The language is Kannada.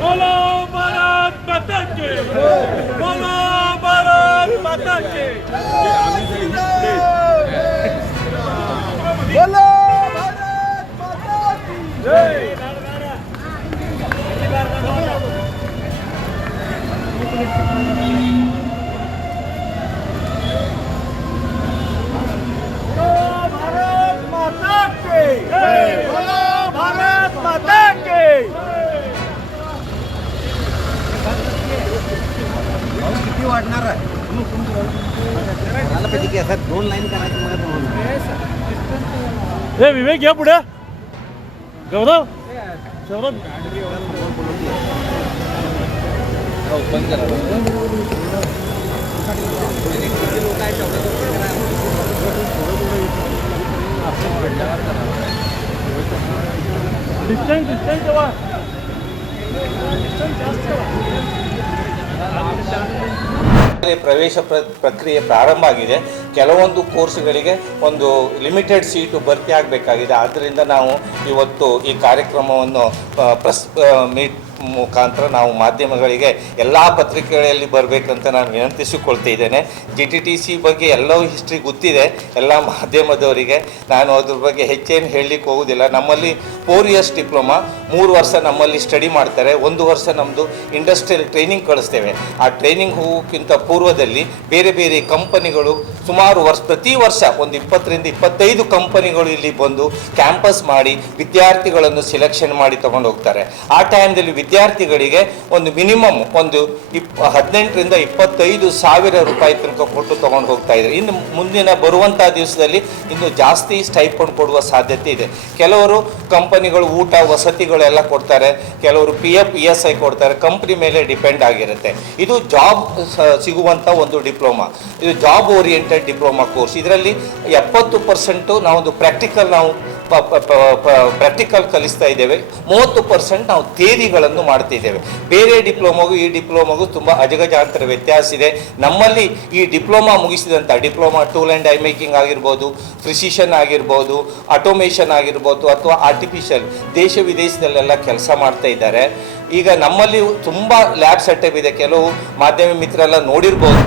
बोलो भारत माता की, बोलो भारत माता की। बोलो भारत माता की जय। भारत माता की जय। बोलो भारत माता की। किती वाढणार आहे मला पाहिजे की असं 2 लाईन करायचं मला ए विवेक या पुढे गौरव सौरभ डिस्टन्स ठेवा ಪ್ರವೇಶ ಪ್ರಕ್ರಿಯೆ ಪ್ರಾರಂಭ ಆಗಿದೆ. ಕೆಲವೊಂದು ಕೋರ್ಸ್ಗಳಿಗೆ ಒಂದು ಲಿಮಿಟೆಡ್ ಸೀಟು ಭರ್ತಿ ಆಗಬೇಕಾಗಿದೆ. ಆದ್ದರಿಂದ ನಾವು ಇವತ್ತು ಈ ಕಾರ್ಯಕ್ರಮವನ್ನು ಮೀಟ್ ಮುಖಾಂತರ ನಾವು ಮಾಧ್ಯಮಗಳಿಗೆ ಎಲ್ಲ ಪತ್ರಿಕೆಗಳಲ್ಲಿ ಬರಬೇಕಂತ ನಾನು ವಿನಂತಿಸಿಕೊಳ್ತಾ ಇದ್ದೇನೆ. GTTC ಬಗ್ಗೆ ಎಲ್ಲವೂ ಹಿಸ್ಟ್ರಿ ಗೊತ್ತಿದೆ ಎಲ್ಲ ಮಾಧ್ಯಮದವರಿಗೆ. ನಾನು ಅದ್ರ ಬಗ್ಗೆ ಹೆಚ್ಚೇನು ಹೇಳಲಿಕ್ಕೆ ಹೋಗೋದಿಲ್ಲ. ನಮ್ಮಲ್ಲಿ 4 ಇಯರ್ಸ್ ಡಿಪ್ಲೊಮಾ, 3 ವರ್ಷ ನಮ್ಮಲ್ಲಿ ಸ್ಟಡಿ ಮಾಡ್ತಾರೆ, 1 ವರ್ಷ ನಮ್ಮದು ಇಂಡಸ್ಟ್ರಿಯಲ್ ಟ್ರೈನಿಂಗ್ ಕಳಿಸ್ತೇವೆ. ಆ ಟ್ರೈನಿಂಗ್ ಹೋಗೋಕ್ಕಿಂತ ಪೂರ್ವದಲ್ಲಿ ಬೇರೆ ಬೇರೆ ಕಂಪನಿಗಳು ಸುಮಾರು ಪ್ರತಿ ವರ್ಷ ಒಂದು 20 ರಿಂದ 25 ಕಂಪನಿಗಳು ಇಲ್ಲಿ ಬಂದು ಕ್ಯಾಂಪಸ್ ಮಾಡಿ ವಿದ್ಯಾರ್ಥಿಗಳನ್ನು ಸಿಲೆಕ್ಷನ್ ಮಾಡಿ ತಗೊಂಡು ಹೋಗ್ತಾರೆ. ಆ ಟೈಮ್ದಲ್ಲಿ ವಿದ್ಯಾರ್ಥಿಗಳಿಗೆ ಒಂದು ಮಿನಿಮಮ್ ಒಂದು 18 ರಿಂದ 25 ಸಾವಿರ ರೂಪಾಯಿ ತನಕ ಕೊಟ್ಟು ತಗೊಂಡು ಹೋಗ್ತಾ ಇದ್ದಾರೆ. ಇನ್ನು ಮುಂದಿನ ಬರುವಂಥ ದಿವಸದಲ್ಲಿ ಇನ್ನು ಜಾಸ್ತಿ ಸ್ಟೈಪಂಡ್ ಕೊಡುವ ಸಾಧ್ಯತೆ ಇದೆ. ಕೆಲವರು ಕಂಪನಿಗಳು ಊಟ ವಸತಿಗಳೆಲ್ಲ ಕೊಡ್ತಾರೆ, ಕೆಲವರು PF ESI ಕೊಡ್ತಾರೆ. ಕಂಪ್ನಿ ಮೇಲೆ ಡಿಪೆಂಡ್ ಆಗಿರುತ್ತೆ. ಇದು ಜಾಬ್ ಸಿಗುವಂಥ ಒಂದು ಡಿಪ್ಲೊಮಾ. ಇದು ಜಾಬ್ ಓರಿಯೆಂಟೆಡ್ ಡಿಪ್ಲೊಮಾ ಕೋರ್ಸ್. ಇದರಲ್ಲಿ 70% ನಾವೊಂದು ಪ್ರಾಕ್ಟಿಕಲ್ ಕಲಿಸ್ತಾ ಇದ್ದೇವೆ, 30% ನಾವು ಥಿಯರಿಗಳನ್ನು ಮಾಡ್ತಿದ್ದೇವೆ. ಬೇರೆ ಡಿಪ್ಲೊಮಾಗೂ ಈ ಡಿಪ್ಲೊಮಾಗೂ ತುಂಬ ಅಜಗಜಾಂತರ ವ್ಯತ್ಯಾಸ ಇದೆ. ನಮ್ಮಲ್ಲಿ ಈ ಡಿಪ್ಲೊಮಾ ಮುಗಿಸಿದಂಥ diploma tool and die making ಆಗಿರ್ಬೋದು, ಪ್ರಿಸಿಷನ್ ಆಗಿರ್ಬೋದು, ಆಟೋಮೇಷನ್ ಆಗಿರ್ಬೋದು, ಅಥವಾ ಆರ್ಟಿಫಿಷಿಯಲ್ ದೇಶ ವಿದೇಶದಲ್ಲೆಲ್ಲ ಕೆಲಸ ಮಾಡ್ತಾ ಇದ್ದಾರೆ. ಈಗ ನಮ್ಮಲ್ಲಿ ತುಂಬ ಲ್ಯಾಬ್ ಸೆಟಪ್ ಇದೆ. ಕೆಲವು ಮಾಧ್ಯಮ ಮಿತ್ರರೆಲ್ಲ ನೋಡಿರ್ಬೋದು.